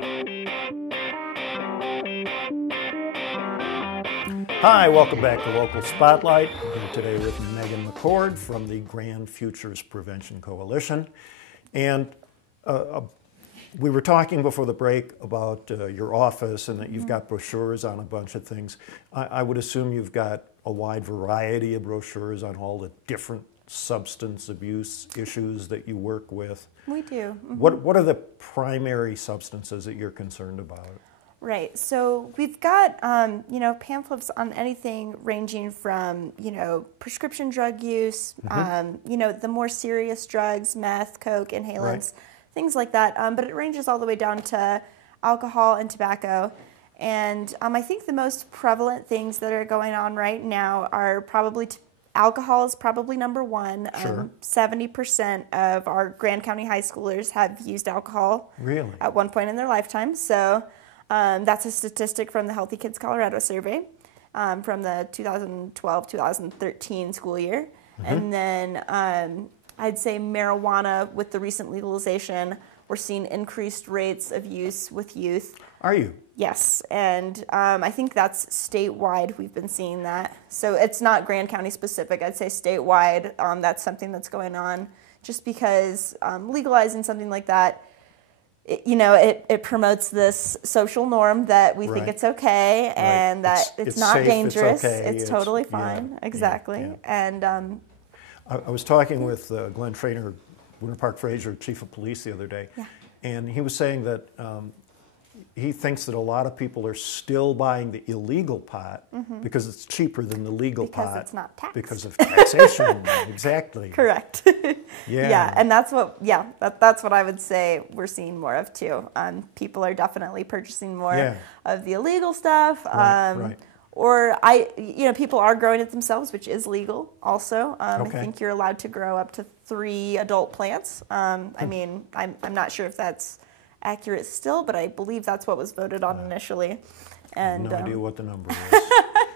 Hi, welcome back to Local Spotlight. I'm here today with McCord from the Grand Futures Prevention Coalition. And we were talking before the break about your office and that you've got brochures on a bunch of things. I would assume you've got a wide variety of brochures on all the different substance abuse issues that you work with. We do. Mm-hmm. What are the primary substances that you're concerned about? Right. So we've got, pamphlets on anything ranging from, prescription drug use, the more serious drugs, meth, coke, inhalants, things like that. But it ranges all the way down to alcohol and tobacco. And I think the most prevalent things that are going on right now are probably alcohol is probably number one. Sure. 70% of our Grand County high schoolers have used alcohol at one point in their lifetime. So that's a statistic from the Healthy Kids Colorado survey from the 2012-2013 school year. And then I'd say marijuana, with the recent legalization, we're seeing increased rates of use with youth. Are you? Yes, and I think that's statewide. We've been seeing that. So it's not Grand County specific. I'd say statewide, that's something that's going on just because legalizing something like that, it promotes this social norm that we think it's okay and that it's not safe, dangerous. It's okay. It's totally fine. Yeah, exactly. Yeah. And I was talking with Glenn Traynor, Winter Park Fraser, Chief of Police, the other day, and he was saying that he thinks that a lot of people are still buying the illegal pot because it's cheaper than the legal pot. Because it's not taxed. Because of taxation. Exactly. Correct. Yeah, and that's what I would say we're seeing more of too. People are definitely purchasing more of the illegal stuff. Or people are growing it themselves, which is legal also. I think you're allowed to grow up to 3 adult plants. I mean, I'm not sure if that's accurate still, but I believe that's what was voted on initially. And no idea what the number is.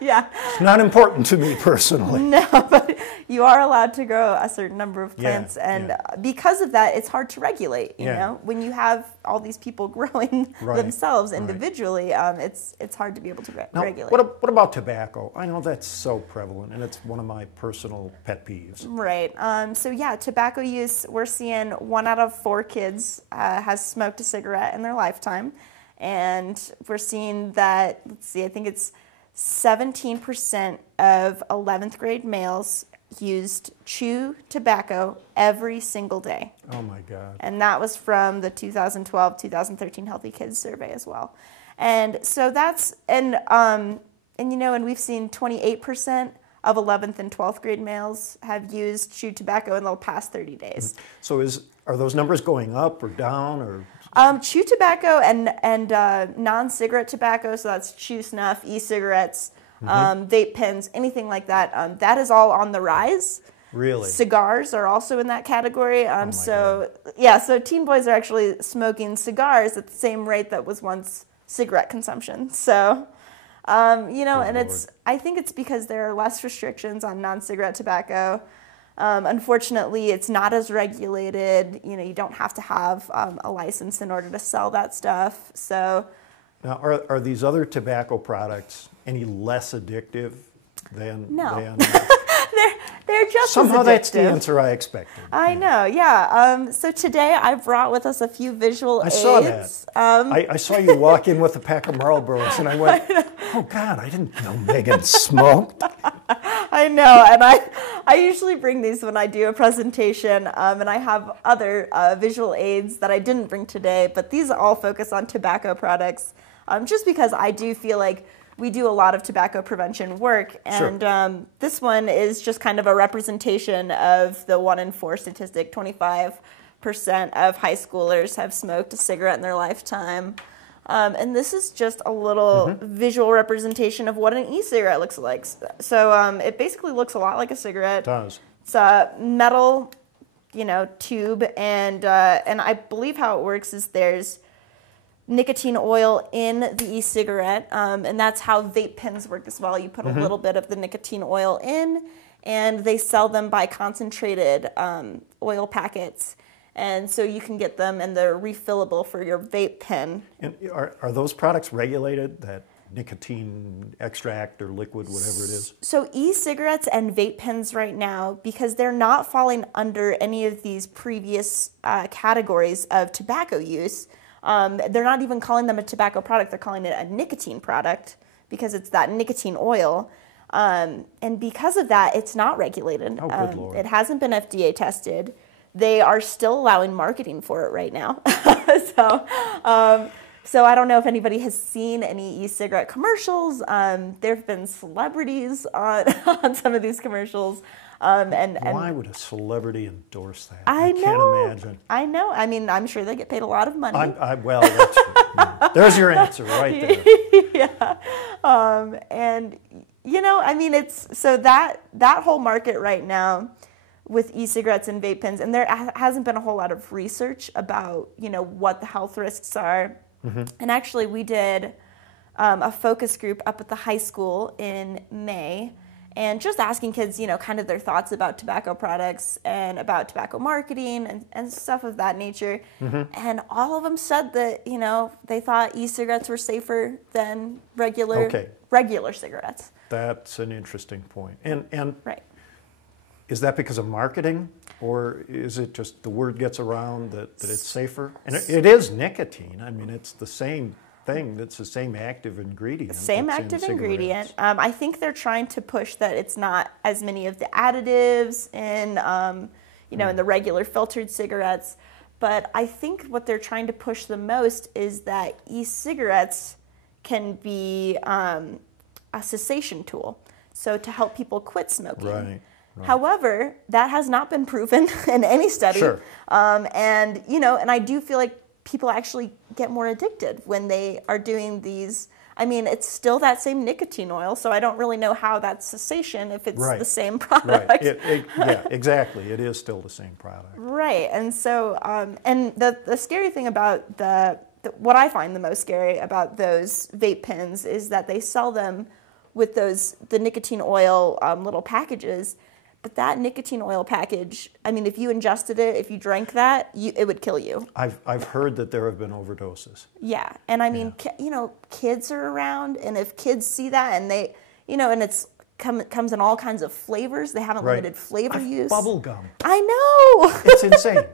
Yeah. It's not important to me personally. No, but you are allowed to grow a certain number of plants, and because of that, it's hard to regulate. You know, when you have all these people growing themselves individually, it's hard to be able to regulate. What about tobacco? I know that's so prevalent, and it's one of my personal pet peeves. Right. So yeah, tobacco use. We're seeing 1 out of 4 kids has smoked a cigarette in their lifetime, and we're seeing that. Let's see. I think it's 17% of 11th grade males used chew tobacco every single day. Oh my God. And that was from the 2012-2013 Healthy Kids survey as well. And so that's, and we've seen 28% of 11th and 12th grade males have used chewed tobacco in the past 30 days. So are those numbers going up or down or? Chew tobacco and non-cigarette tobacco, so that's chew snuff, e-cigarettes, vape pens, anything like that. That is all on the rise. Really? Cigars are also in that category. So teen boys are actually smoking cigars at the same rate that was once cigarette consumption. So, and I think it's because there are less restrictions on non-cigarette tobacco. Unfortunately, it's not as regulated. You don't have to have a license in order to sell that stuff. So, now, are these other tobacco products any less addictive than? No, they're just somehow as addictive. That's the answer I expected. I know, yeah. So today I brought with us a few visual aids. I saw that. I saw you walk in with a pack of Marlboros, and I went, "Oh God, I didn't know Megan smoked." I know, and I usually bring these when I do a presentation, and I have other visual aids that I didn't bring today, but these all focus on tobacco products, just because I do feel like we do a lot of tobacco prevention work, and this one is just kind of a representation of the 1 in 4 statistic. 25% of high schoolers have smoked a cigarette in their lifetime. And this is just a little visual representation of what an e-cigarette looks like. So it basically looks a lot like a cigarette. It does. It's a metal, tube, and I believe how it works is there's nicotine oil in the e-cigarette, and that's how vape pens work as well. You put a little bit of the nicotine oil in, and they sell them by concentrated oil packets. And so you can get them, and they're refillable for your vape pen. And are those products regulated, that nicotine extract or liquid, whatever it is? So e-cigarettes and vape pens right now, because they're not falling under any of these previous categories of tobacco use, they're not even calling them a tobacco product, they're calling it a nicotine product because it's that nicotine oil. And because of that, it's not regulated. Oh, good Lord. It hasn't been FDA tested. They are still allowing marketing for it right now. So I don't know if anybody has seen any e-cigarette commercials. There have been celebrities on some of these commercials. And why would a celebrity endorse that? I can't imagine. I know. I mean, I'm sure they get paid a lot of money. Well, that's, there's your answer right there. Yeah. And, you know, I mean, it's so that whole market right now with e-cigarettes and vape pens, and there hasn't been a whole lot of research about, you know, what the health risks are. Mm-hmm. And actually, we did a focus group up at the high school in May, and just asking kids, you know, kind of their thoughts about tobacco products and about tobacco marketing and stuff of that nature. Mm-hmm. And all of them said that, you know, they thought e-cigarettes were safer than regular cigarettes. That's an interesting point. And right. Is that because of marketing, or is it just the word gets around that it's safer? And it is nicotine. I mean, it's the same thing. That's the same active ingredient. Same active ingredient. I think they're trying to push that it's not as many of the additives in, you know, in the regular filtered cigarettes. But I think what they're trying to push the most is that e-cigarettes can be a cessation tool. So to help people quit smoking. Right. However, that has not been proven in any study. Sure. And, you know, and I do feel like people actually get more addicted when they are doing these. I mean, it's still that same nicotine oil, so I don't really know how that's cessation if it's the same product. Right. Yeah, exactly. It is still the same product. Right. And so, and the scary thing about what I find the most scary about those vape pens is that they sell them with the nicotine oil little packages. But that nicotine oil package, I mean, if you ingested it, if you drank that, it would kill you. I've heard that there have been overdoses. Yeah, and I mean, you know, kids are around, and if kids see that, and they, you know, and it's comes in all kinds of flavors. They haven't limited flavor use. Bubble gum. I know. It's insane.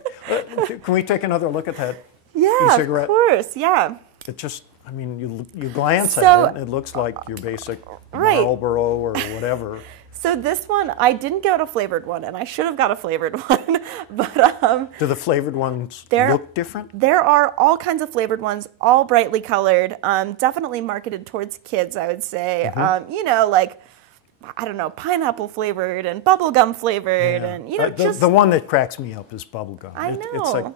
Can we take another look at that e-cigarette? Of course. Yeah. It just, I mean, you glance at it, it looks like your basic Marlboro or whatever. So this one, I didn't get a flavored one, and I should have got a flavored one. But do the flavored ones look different? There are all kinds of flavored ones, all brightly colored, definitely marketed towards kids, I would say. Mm-hmm. You know, like, I don't know, pineapple flavored and bubblegum flavored, and you know, the one that cracks me up is bubblegum. I know. It's like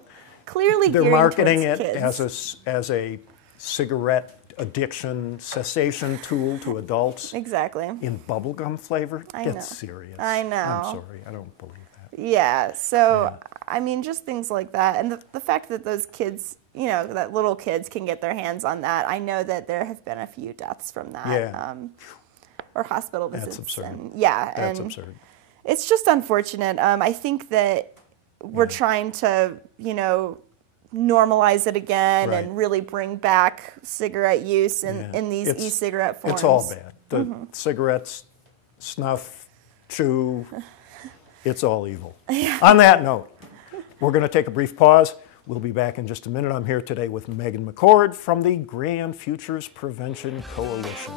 clearly they're marketing it kids. as a cigarette addiction cessation tool to adults. Exactly. In bubblegum flavor? Get serious. I know. I'm sorry, I don't believe that. Yeah, so, I mean, just things like that. And the fact that those kids, you know, that little kids can get their hands on that, I know that there have been a few deaths from that. Yeah. Or hospital visits. That's absurd. And, That's absurd. It's just unfortunate. I think that we're trying to, you know, normalize it again and really bring back cigarette use in these e-cigarette forms. It's all bad. The cigarettes, snuff, chew, it's all evil. On that note, we're going to take a brief pause. We'll be back in just a minute. I'm here today with Megan McCord from the Grand Futures Prevention Coalition.